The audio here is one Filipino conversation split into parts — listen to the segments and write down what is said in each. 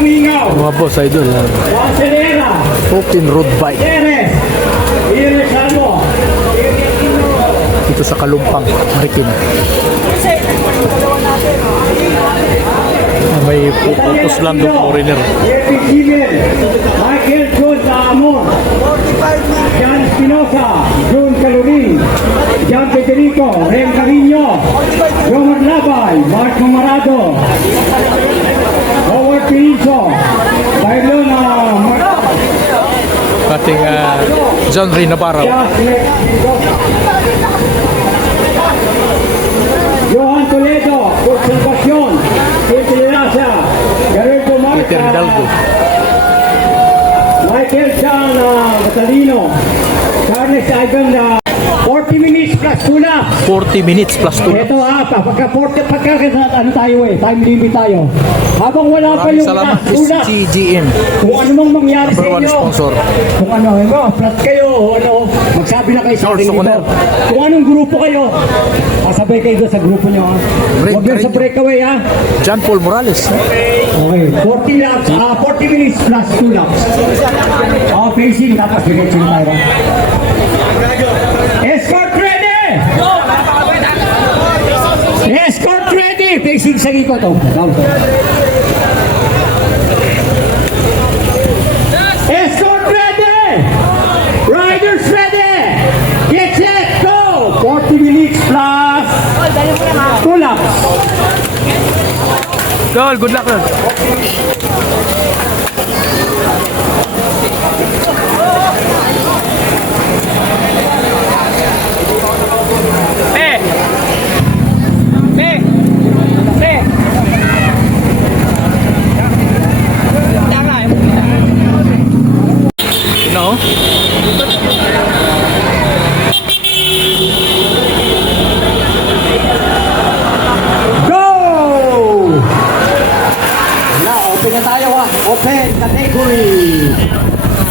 Kamingaw. Mga boss, idol. Acelera. Open road bike. Teres. Iresalmo. Dito sa Kalumpang, Marikina. May pupuntos lang doon foreigner. Epi Gimel. Michael John Amor. Jan Espinosa. John Calorin. Jan Federico. Ren Carino. Romar Labay. Mark Mamarado. Howard Pinto. Bailona. Ating John Ray Navarro. Johan Toledo. Observación. Peter Lasa. Garrett Marca. Peter Hidalgo. Michael Chan Catalino. Carles Ivan 40 minutes plus tula. 40 minutes plus 2. Ito pagka ano tayo time limit tayo. Habang wala pa yung Salamat tula. SGGM. Kung ano mang mangyari sa Number one inyo. sponsor. Kung ano, flat kayo, magsabi na kayo sa akin Source dito. Kung anong grupo kayo, kasabay kayo doon sa grupo nyo. Huwag yun sa breakaway ha. John Paul Morales. Okay, 40 laps, 40 minutes plus 2 laps. Facing, tapos direction tayo. Escort ready! Escort ready! Facing sa likod. Escort ready! Riders ready! Get set, go! 40 minutes plus 2 laps. Dol, good luck, Dol. No? Go! Open na tayo ha. Open category.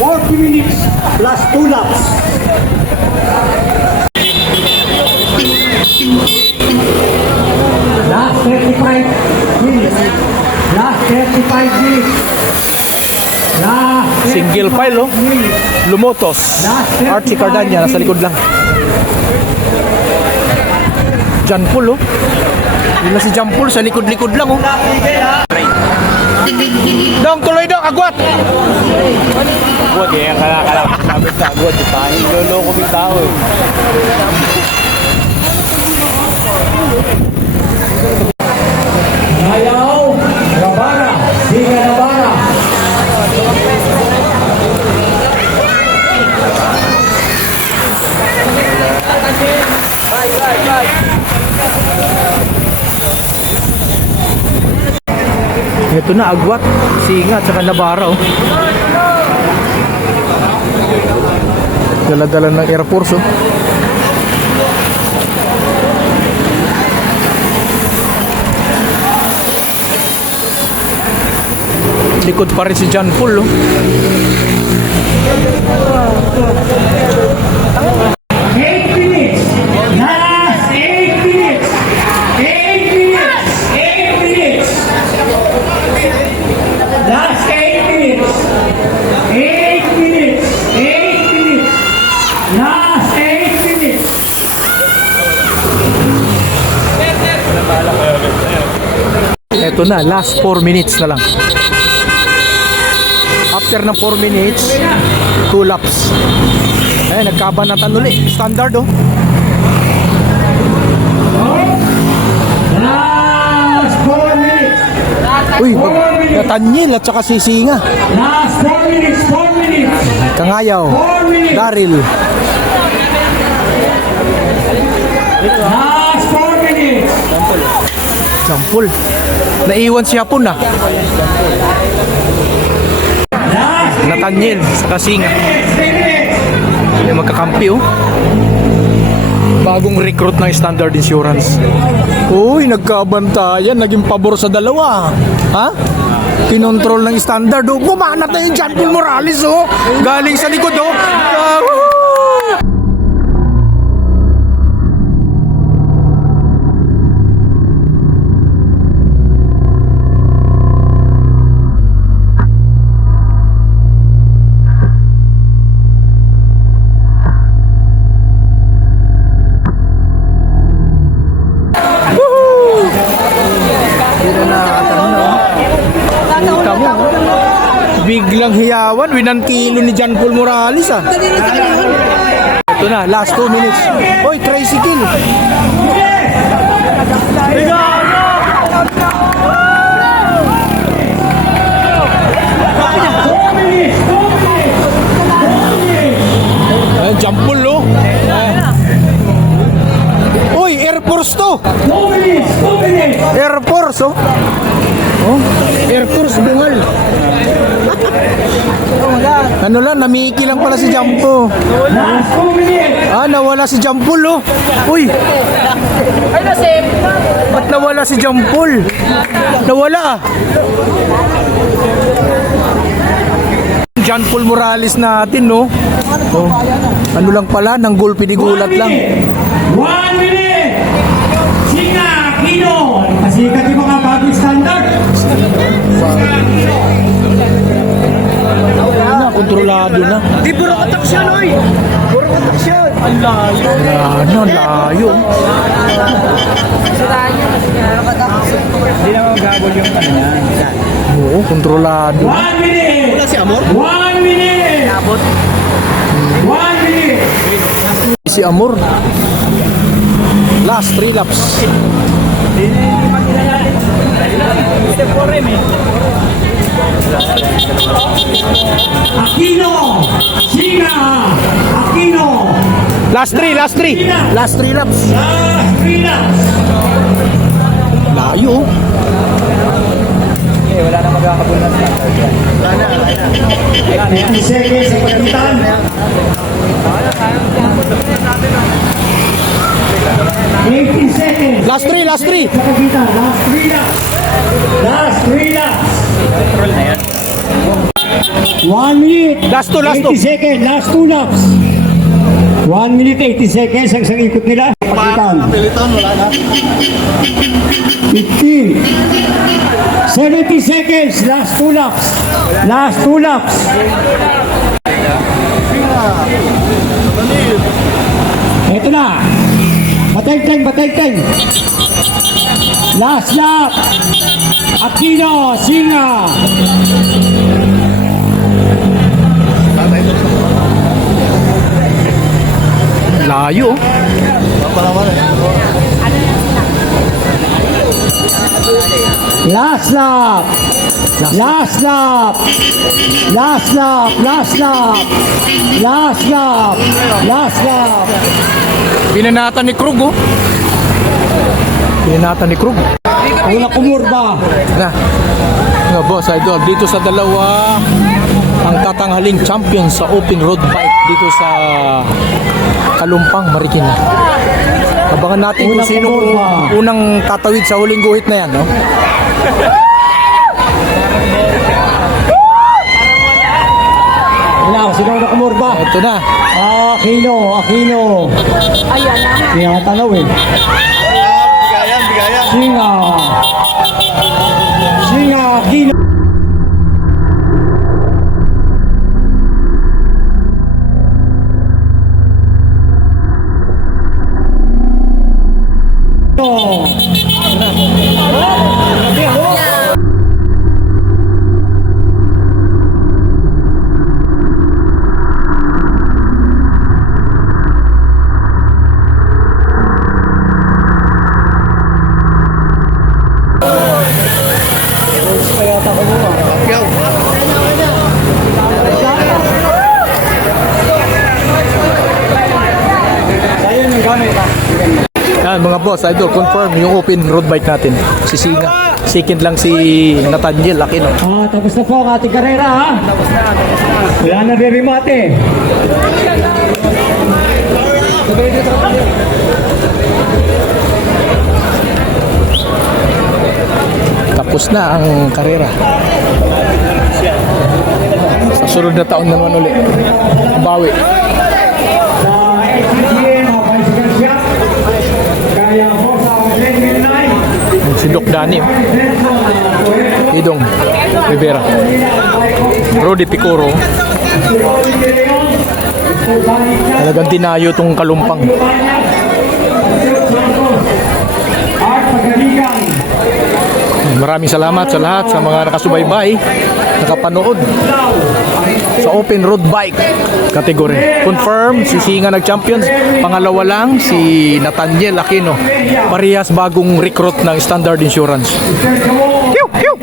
40 minutes plus 2 laps. Last 35 minutes. Last 35 minutes. Last Single file, oh. Lumotos. Archie Cardania, nasa likod lang. John Paul, oh. Yun na si John Paul, sa likod-likod lang, oh. Dong, tuloy dong, agwat! Agwat eh, ang kalakala sabi sa agwat, di pa? Iloloko yung tao eh. Ayaw, Nabara, Siga Nabara. Ito na, agwat. Singa, at saka Nabara, oh. Dala-dala ng Air Force, oh. Likod pa rin si John Paul, oh. 8 minutes. Last 8 minutes. 8 minutes. 8 minutes. Last 8 minutes. 8 minutes. 8 minutes. Last 8 minutes. Ito na, last 4 minutes na lang. After ng 4 minutes, 2 laps. Ay, nagkabanatan ulit. Standard, oh. Last 4 minutes. Uy, Natanyil at saka si Singa. Last 4 minutes. 4 minutes. Kangayaw. 4 minutes. Daryl. Last 4 minutes. Sampul. Naiwan si Hapon, ah. Last Natanyil sa Singa. 3 minutes. May magkakampi, oh. Bagong recruit ng Standard Insurance. Uy, nagkabantayan. Naging pabor sa dalawa. Ha? Kinontrol ng Standard, oh. Kumanat na yung John Paul Morales, oh. Galing sa likod, oh. Biglang hiyawan, 1 kilo ni John Paul Morales ah. Ito na, last 2 minutes. Hoy, tricycle. Ayan, John Paul oh. Uy, Air Force to. Air Force oh. Oh, Air Force bungal. Ano lang, namiki lang pala si Jampo. Ah, nawala si Jampol oh. Uy. Ba't nawala si Jampol? Nawala ah. John Paul Morales natin no. Oh. Ano lang pala, nang goal pinigulat lang. 1 minute! Singa Aquino! Pasikat yung mga bagong standard. Na, kontrolado na. Di puro ataksyon, oy! Puro ataksyon! Ang layo! Ano, layo. Hindi naman gabol yung ano yan. Oo, kontrolado. 1 minute! Wala si Amor? 1 minute! Abot? 1 minute! Si Amor. Last 3 laps. Aquino! Singa! Aquino! Last 3, last 3. Last 3 laps. Pinas! Layo. Wala na magkakabul na standard yan. 50 seconds sa pagitan. 80 seconds. Last 3, last 3. Sa pagitan. Last 3 laps. Last 3 laps. 1 minute. Last 2, last 80 2. seconds. Last 2 laps. 1 minute 80 seconds ang isang ikot nila. Pagitan. 15. 70 seconds. Last 2 laps. Last 2 laps. Ito na. Batay-tay. Last lap. Aquino, Singa. Layo. Last lap. Last lap. Last lap. Last lap. Last lap. Last lap. Pinanatan ni Krug oh. Pinanatan ni Krug. Una kumurba. Na. Nga boss, idol, dito sa dalawa ang tatanghaling champion sa open road bike dito sa Kalumpang, Marikina. Abangan natin kung sino unang tatawid sa huling guhit na yan, no? Wala, sino na kumurba? Ito na. Aquino. Ayan na. Hindi nga tanaw eh. Bigayan. Singa, Aquino. Yan mga boss, idol, confirm yung open road bike natin. Si Singa. Second lang si Nathaniel Aquino. Tapos na po ang ating karera ha. Wala na remate. Tapos na ang karera. Sa sunod na taon naman ulit. Bawi. Sa XCGA, mga bicycle shop. Kaya po sa Glenn Si Doc Dani. Idong Rivera. Rodi Picoro. Talagang tinayo tong Kalumpang. Art Pagaligan. maraming salamat sa lahat sa mga nakasubaybay, nakapanood sa open road bike category. Confirm, si Singa nag-champions. Pangalawa lang, si Nathaniel Aquino. Parehas bagong recruit ng Standard Insurance. Pew! Pew!